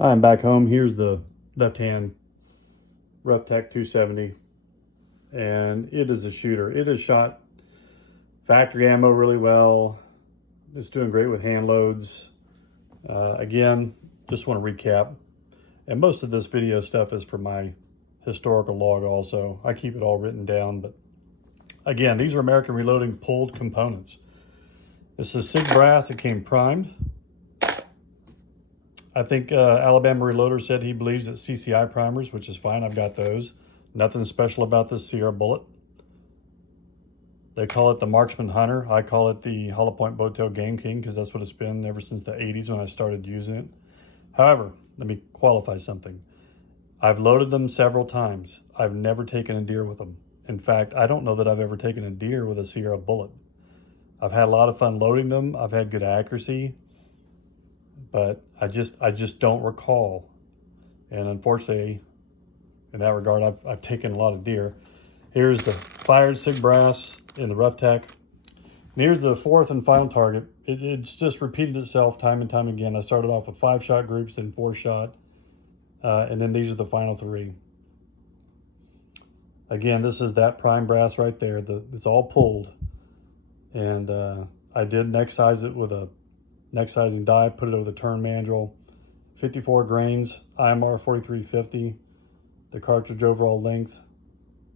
I'm back home. Here's the left-hand Roughtech 270, and it is a shooter. It has shot factory ammo really well. It's doing great with hand loads. Again, just want to recap, and most of this video stuff is for my historical log also. I keep it all written down, but again, these are American Reloading pulled components. This is SIG brass. It came primed. I think Alabama Reloader said he believes that CCI primers, which is fine. I've got those. Nothing special about this Sierra bullet. They call it the Marksman Hunter. I call it the Hollow Point Bowtail Game King because that's what it's been ever since the 80s when I started using it. However, let me qualify something. I've loaded them several times. I've never taken a deer with them. In fact, I don't know that I've ever taken a deer with a Sierra bullet. I've had a lot of fun loading them. I've had good accuracy, but I just don't recall. And unfortunately, in that regard, I've taken a lot of deer. Here's the fired SIG brass in the Roughtech. And here's the fourth and final target. It's just repeated itself time and time again. I started off with 5-shot groups, then 4-shot, and then these are the final 3. Again, this is that prime brass right there. It's all pulled. And I did neck size it with a neck sizing die, put it over the turn mandrel. 54 grains, IMR 4350. The cartridge overall length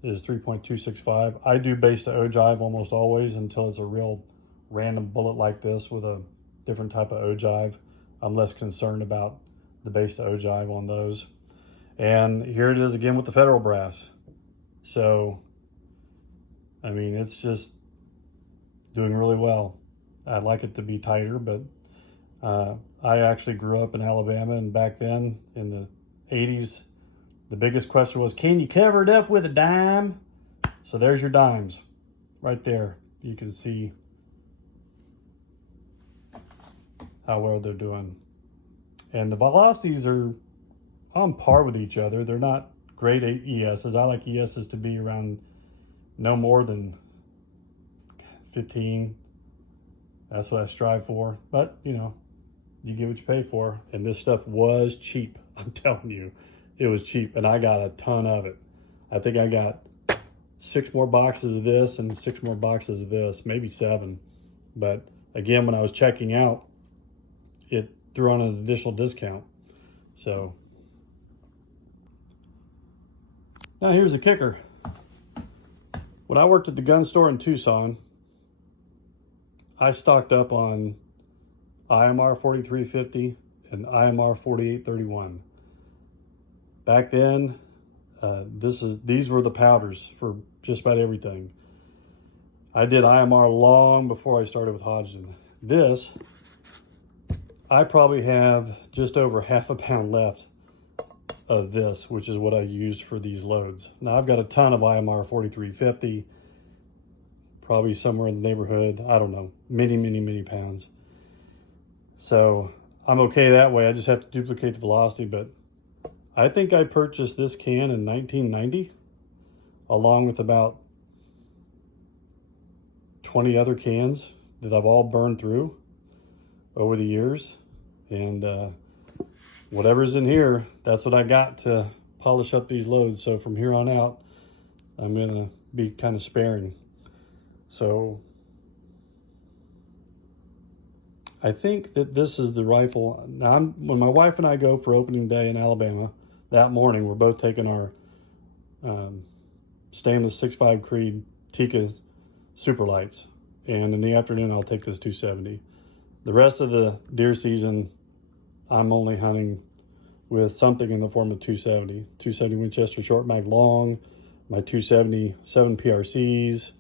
is 3.265. I do base to ogive almost always until it's a real random bullet like this with a different type of ogive. I'm less concerned about the base to ogive on those. And here it is again with the federal brass. So, I mean, it's just doing really well. I'd like it to be tighter, but I actually grew up in Alabama, and back then in the 80s, the biggest question was, can you cover it up with a dime? So there's your dimes right there. You can see how well they're doing. And the velocities are on par with each other. They're not great ESs. I like ESs to be around no more than 15. That's what I strive for. But, you know, you get what you pay for. And this stuff was cheap. I'm telling you, it was cheap. And I got a ton of it. I think I got 6 more boxes of this and 6 more boxes of this, maybe 7. But again, when I was checking out, it threw on an additional discount. So now here's the kicker. When I worked at the gun store in Tucson, I stocked up on IMR 4350 and IMR 4831. Back then, these were the powders for just about everything. I did IMR long before I started with Hodgdon. This, I probably have just over half a pound left of this, which is what I used for these loads. Now I've got a ton of IMR 4350, probably somewhere in the neighborhood, I don't know, many pounds. So I'm okay that way. I just have to duplicate the velocity, but I think I purchased this can in 1990, along with about 20 other cans that I've all burned through over the years. And whatever's in here, that's what I got to polish up these loads. So from here on out, I'm gonna be kind of sparing. So I think that this is the rifle. Now, when my wife and I go for opening day in Alabama, that morning, we're both taking our stainless 6.5 Creed Tikka super lights. And in the afternoon, I'll take this 270. The rest of the deer season, I'm only hunting with something in the form of 270 Winchester short mag long, my 270 7 PRCs,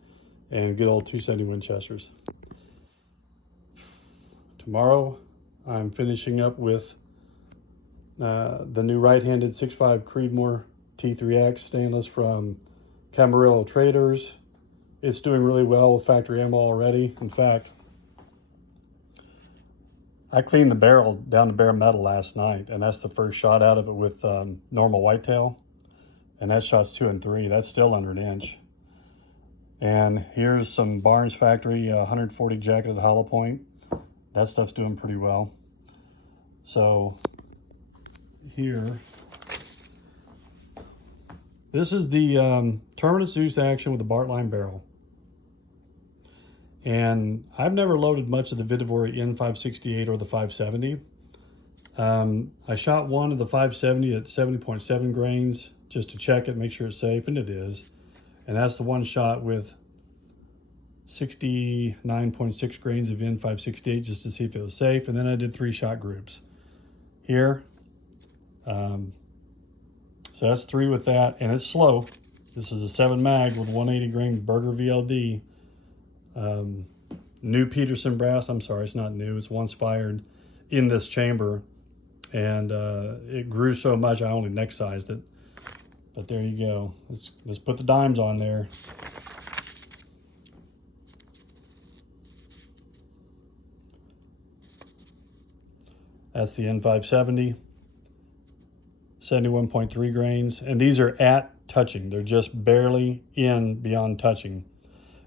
and good old 270 Winchesters. Tomorrow, I'm finishing up with the new right-handed 6.5 Creedmoor T3x stainless from Camarillo Traders. It's doing really well with factory ammo already. In fact, I cleaned the barrel down to bare metal last night, and that's the first shot out of it with normal whitetail. And that shot's 2 and 3. That's still under an inch. And here's some Barnes Factory 140 jacketed hollow point. That stuff's doing pretty well. So here. This is the Terminus Zeus action with the Bartline barrel. And I've never loaded much of the Vihtavuori N568 or the 570. I shot one of the 570 at 70.7 grains just to check it, make sure it's safe, and it is. And that's the one shot with 69.6 grains of N568 just to see if it was safe. And then I did 3 shot groups here. So that's 3 with that, and it's slow. This is a 7 mag with 180 grain Berger VLD. New Peterson brass. I'm sorry, it's not new. It's once fired in this chamber, and it grew so much I only neck sized it. But there you go. Let's put the dimes on there. That's the N570. 71.3 grains, and these are at touching. They're just barely in beyond touching.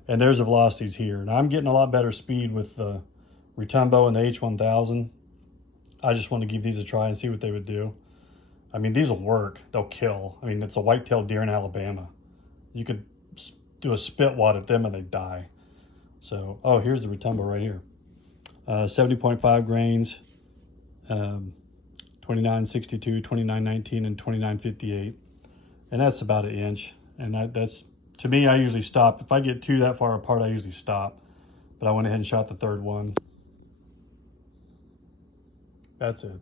And there's the velocities here. And I'm getting a lot better speed with the Retumbo and the H1000. I just want to give these a try and see what they would do. I mean, these will work. They'll kill. I mean, it's a white-tailed deer in Alabama. You could do a spit wad at them and they die. So, oh, here's the Retumbo right here. 70.5 grains. 2962, 2919, and 2958, and that's about an inch. And that's, to me, I usually stop. If I get 2 that far apart, I usually stop. But I went ahead and shot the 3rd one. That's it.